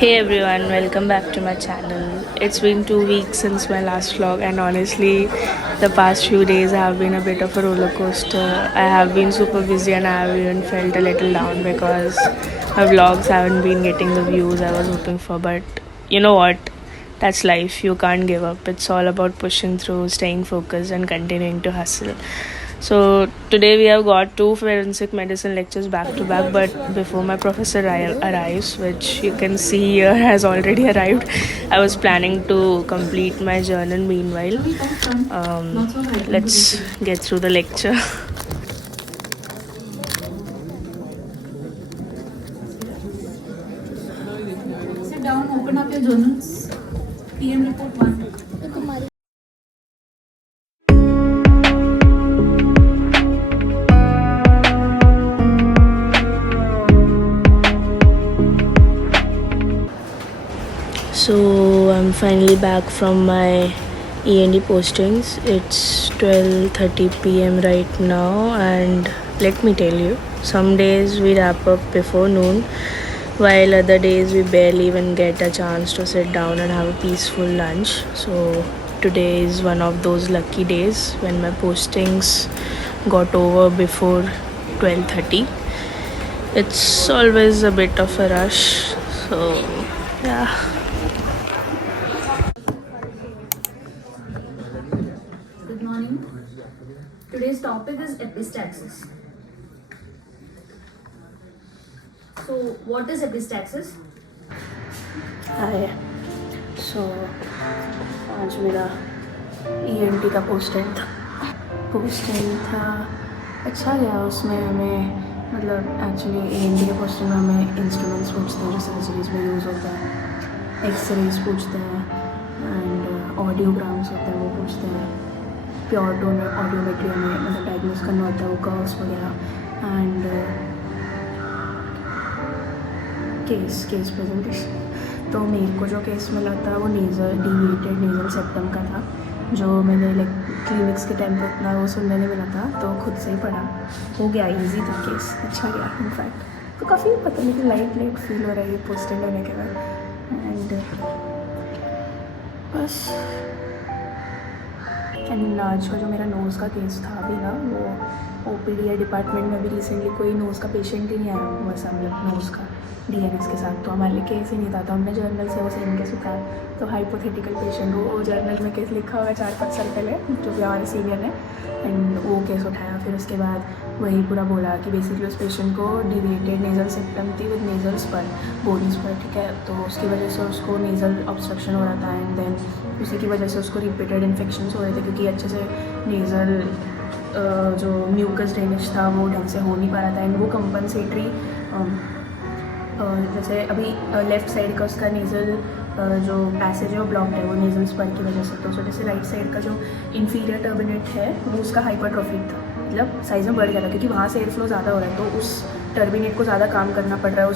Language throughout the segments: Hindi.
Hey everyone, welcome back to my channel. It's been 2 weeks since my last vlog, and honestly, the past few days have been a bit of a roller coaster. I have been super busy and I have even felt a little down because my vlogs haven't been getting the views I was hoping for. But you know what? That's life. You can't give up. It's all about pushing through, staying focused, and continuing to hustle. So today we have got 2 forensic medicine lectures back to back, but before my professor arrives, which you can see here has already arrived, I was planning to complete my journal meanwhile. Let's get through the lecture. Sit down, open up your journals. PM report 1. So I'm finally back from my END postings. It's 12:30 p.m. right now, and let me tell you, some days we wrap up before noon, while other days we barely even get a chance to sit down and have a peaceful lunch. So today is one of those lucky days when my postings got over before 12:30. It's always a bit of a rush. So yeah. Good morning. Today's topic is epistaxis. So, what is epistaxis? हाय सो आज मेरा ENT का पोस्टिंग था अच्छा गया। उसमें हमें मतलब एक्चुअली ENT के पोस्टिंग में हमें इंस्ट्रूमेंट्स पूछते हैं जो सर्जरीज में यूज़ होता है, एक्सरेज पूछते हैं एंड ऑडियोग्राम्स होते हैं वो पूछते हैं, प्योर टोन ऑडियोमेट्री हमें मतलब डायग्नोस करना होता है, वो कर्व्स वगैरह एंड केस प्रेजेंटेशन। तो मेरे को जो केस मिला था वो डिविएटेड नेजल सेप्टम का था, जो मैंने लाइक क्लिनिक्स के टाइम पे इतना वो सुनने नहीं मिला था, तो खुद से ही पढ़ा, हो गया। इजी था केस, अच्छा गया इनफैक्ट। तो काफ़ी पता नहीं कि लाइट फील हो रहा है ये पोस्टिंग लेने के बाद एंड बस। एंड आज का जो मेरा नोज़ का केस था अभी ना, वो OPD डिपार्टमेंट में भी रिसेंटली कोई नोज़ का पेशेंट ही नहीं आया हुआ था, मतलब नोज़ का DNS के साथ, तो हमारे लिए केस ही नहीं था। तो हमने जर्नल से वो सेम केस उठाया। तो हाइपोथेटिकल पेशेंट वो जर्नल में केस लिखा हुआ है 4-5 साल पहले, जो भी हमारे सीनियर ने, एंड वो केस उठाया। फिर उसके बाद वही पूरा बोला कि बेसिकली उस पेशेंट को डिविएटेड नेजल सेप्टम थी with nasal spur, bony spur, ठीक है। तो उसकी वजह से उसको नेजल ऑब्स्ट्रक्शन हो रहा था एंड देन उसी की वजह से उसको रिपीटेड इन्फेक्शंस हो रहे थे, क्योंकि अच्छे से नेजल जो म्यूकस ड्रेनेज था वो ढंग से हो नहीं पा रहा था। एंड वो कंपनसेटरी जैसे अभी लेफ़्ट साइड का उसका नेज़ल जो पैसेज है वो ब्लॉक्ड है, वो नेज़ल स्पर की वजह से। तो जैसे राइट साइड का जो इंफीरियर टर्बिनेट है वो उसका हाइपरट्रोफिक था, मतलब साइज़ में बढ़ गया था, क्योंकि वहाँ से एयर फ्लो ज़्यादा हो रहा है, तो उस टर्बिनेट को ज़्यादा काम करना पड़ रहा है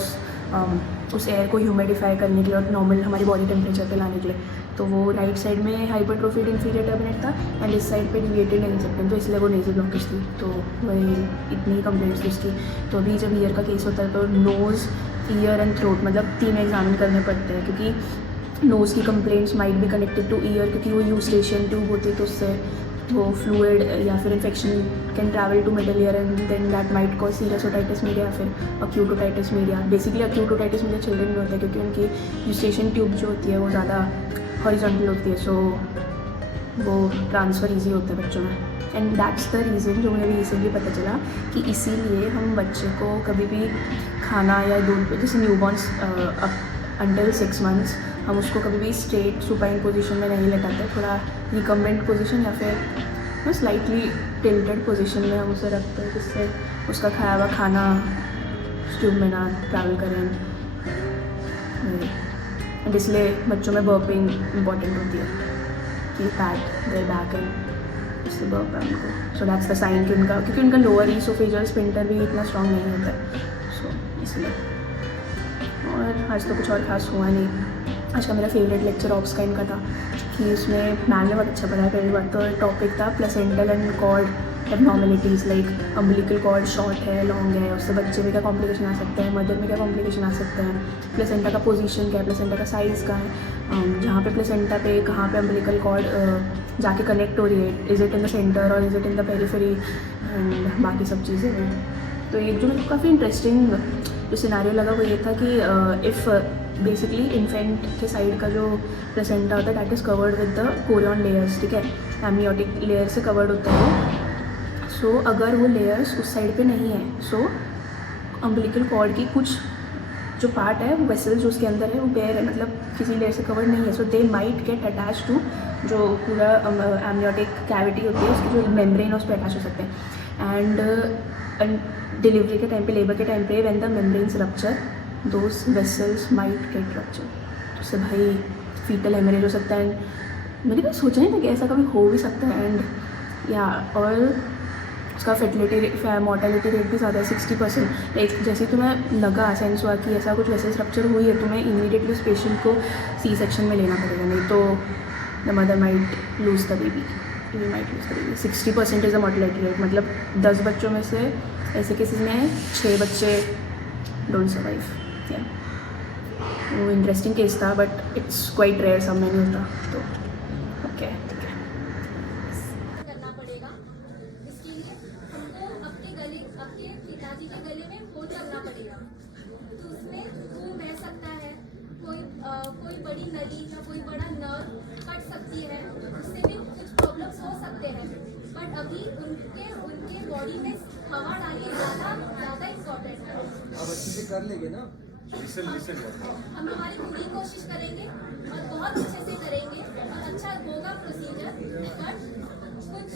उस एयर को ह्यूमिडिफाई करने के लिए और नॉर्मल हमारी बॉडी टेम्परेचर पे लाने के लिए। तो वो राइट साइड में हाइपरट्रोफिड इंफीरियर टर्बिनेट था एंड इस साइड पे डिविएटेड नेजल सेप्टम, तो इसलिए वो नेजल ब्लॉकेज थी। तो वही इतनी कंप्लेंट्स थी उसकी। तो अभी जब ईयर का केस होता है तो नोज़, ईयर एंड थ्रोट मतलब 3 एग्जामिन करने पड़ते हैं, क्योंकि नोज़ की complaints might be connected two year, क्योंकि वो यूस्टेशियन ट्यूब होती है, तो उससे वो फ्लूइड या फिर infection can travel to middle ear and then that might cause serious otitis media या फिर acute otitis media. Basically acute otitis media children में होता है, क्योंकि उनकी यूस्टेशियन ट्यूब जो होती है वो ज़्यादा हॉरिजॉन्टल होती है, सो वो ट्रांसफ़र ईजी होता है बच्चों में। एंड दैट्स द रीज़न जो मुझे रिसेंटली पता चला कि इसीलिए हम बच्चे को कभी भी खाना या दूध, जैसे न्यूबॉर्न्स अंटिल 6 मंथ्स, हम उसको कभी भी स्ट्रेट सुपाइन पोजीशन में नहीं लेटाते, थोड़ा रिकम्बेंट पोजीशन या फिर स्लाइटली टिल्टेड पोजीशन में हम उसे रखते हैं, जिससे उसका खाया हुआ खाना ट्यूब में ना ट्रैवल करें। एंड इसलिए बच्चों में बर्पिंग इम्पॉर्टेंट होती है कि पैट देयर बैक एंड इससे बर्प है उनको। सो दैट्स द साइन कि उनका, क्योंकि उनका लोअर ईसोफेजियल स्फिंक्टर भी इतना स्ट्रॉन्ग नहीं होता है, सो इसलिए। और आज तो कुछ और खास हुआ नहीं। आज का मेरा फेवरेट लेक्चर ऑप्स का इनका था, कि उसमें मैम ने बहुत अच्छा पढ़ाया। पहली बात तो टॉपिक था placental and cord abnormalities like umbilical cord short है, लॉन्ग है, उससे बच्चे में क्या कॉम्प्लिकेशन आ सकते हैं, मदर में क्या कॉम्प्लिकेशन आ सकते हैं, प्लेसेंटा का पोजीशन क्या है, प्लेसेंटा का साइज़ का है, जहाँ पे प्लेसेंटा पे कहाँ पे अम्बिलिकल कॉर्ड जाके कनेक्ट हो रही है, is it in the centre और is it in the periphery and बाकी सब चीज़ें हैं। तो एक जो मेरे को काफ़ी इंटरेस्टिंग जो सिनारियो लगा वो ये था कि इफ़ बेसिकली इन्फेंट के साइड का जो प्लेसेंटा होता है that is covered with the Korean layers, ठीक है, एमनियोटिक लेयर से कवर्ड होता है। सो अगर वो लेयर्स उस साइड पे नहीं है, सो अम्बिलिकल कॉर्ड की कुछ जो पार्ट है वो वेसल जो उसके अंदर है वो बेयर है, मतलब किसी लेयर से कवर्ड नहीं है, so they might get attach to जो पूरा एमनियोटिक कैविटी होती है उसकी जो मेम्ब्रेन है उस पर अटैच हो सकते हैं। एंड डिलीवरी के टाइम पे, लेबर के टाइम पे when the membranes rupture those vessels might get rupture, तो उससे भाई फीटल हेमरेज हो सकता है। मैंने कभी सोचा नहीं था कि ऐसा कभी हो भी सकता है। एंड या और उसका फर्टिलिटी मॉर्टेलिटी रेट भी ज़्यादा है 60%। लाइक जैसे तुम्हें लगा सेंस हुआ कि ऐसा कुछ वेसल्स रप्चर हुई है, तुम्हें इमीडिएटली उस पेशेंट को सी सेक्शन में लेना पड़ेगा, नहीं तो the mother might lose the baby, we might lose the baby. 60% is the mortality rate, मतलब 10 बच्चों में से ऐसे केसेस में 6 बच्चे डोंट सर्वाइव। वो इंटरेस्टिंग केस था बट इट्स क्वाइट रेयर, सब में नहीं होता। तो ओके ठीक है। करना पड़ेगा। इसके लिए हमको अपने पिताजी के गले में होल करना पड़ेगा, तो उसमें खून बह सकता है, कोई बड़ी नली या कोई बड़ा नर्व कट सकती है, उससे भी कुछ प्रॉब्लम्स हो सकते हैं। बट अभी उनके बॉडी में हवा डालनी ज़्यादा इम्पोर्टेंट है। अब अच्छे से कर लेंगे ना, हम हमारी पूरी कोशिश करेंगे और बहुत अच्छे से करेंगे और अच्छा होगा प्रोसीजर, बट कुछ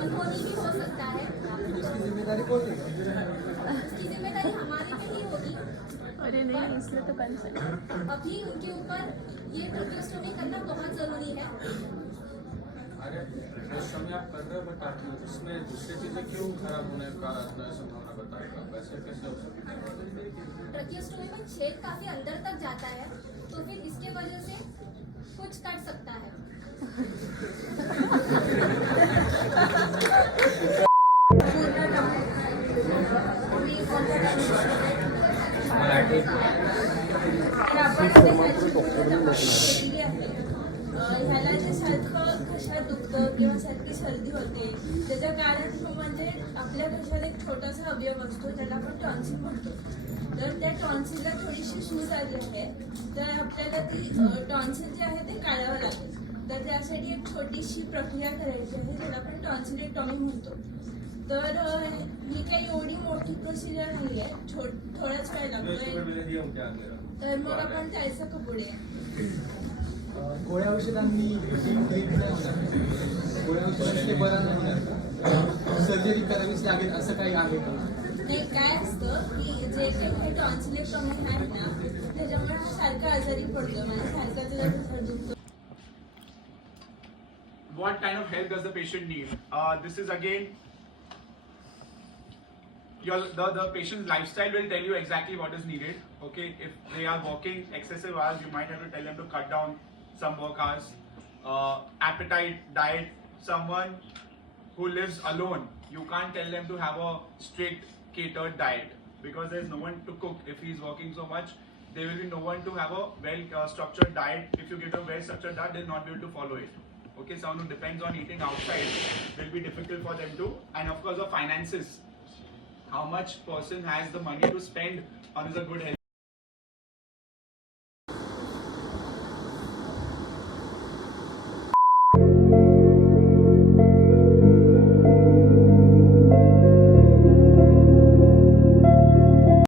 अनहोनी भी हो सकता है। इसकी जिम्मेदारी कौन लेगा? इसकी जिम्मेदारी हमारे पे ही होगी। अरे नहीं, इसलिए तो कंसर्न अभी उनके ऊपर ये ट्रकियोस्टोमी करना बहुत ज़रूरी है। अरे समय आप कर रहे हो बट आप उसमें दूसरी चीज़ें क्यों खराब होने का संभावना बताएगा, वैसे कैसे हो सकता है? ट्रकियोस्टोमी में छेद काफ़ी अंदर तक जाता है, तो फिर इसके वजह से कुछ कट सकता है। ह्याला जे सारखं घशात दुखतं किंवा सारखी सर्दी होते, त्याचं कारण म्हणजे आपल्या घशात एक छोटासा अवयव असतो ज्याला आपण टॉन्सिल म्हणतो. तर त्या टॉन्सिलला थोडीशी सूज आली आहे, तर आपल्याला ती टॉन्सिल जे आहे ते काढावं लागेल. तर त्यासाठी एक छोटीशी प्रक्रिया करायची आहे ज्याला आपण टॉन्सिलेक्टॉमी म्हणतो. तर ही काही एवढी मोठी प्रोसिजर नाही आहे, थोडाच वेळ लागतोय. तर मग आपण जायचं का पुढे? गोळ्या औषधांनी गोळ्या औषधांनी ते बरा नाही आता सर्जरी करावीच लागेल असं काही आहे का? नाही, काय असतं की जे काही टॉन्सिलेक्टॉमी आहे ना त्याच्यामुळे हा सारखा आजारी पडतो, म्हणजे सारखा त्याचा घसा दुखतो. What kind of help does the patient need? This is again the patient's lifestyle will tell you exactly what is needed. Okay, if they are working excessive hours, you might have to tell them to cut down some work hours. Appetite, diet. Someone who lives alone, you can't tell them to have a strict catered diet because there's no one to cook. If he's working so much, there will be no one to have a well structured diet. If you give a well structured diet, they'll not be able to follow it. Okay, someone who depends on eating outside will be difficult for them to. And of course, the finances. How much person has the money to spend on is a good health.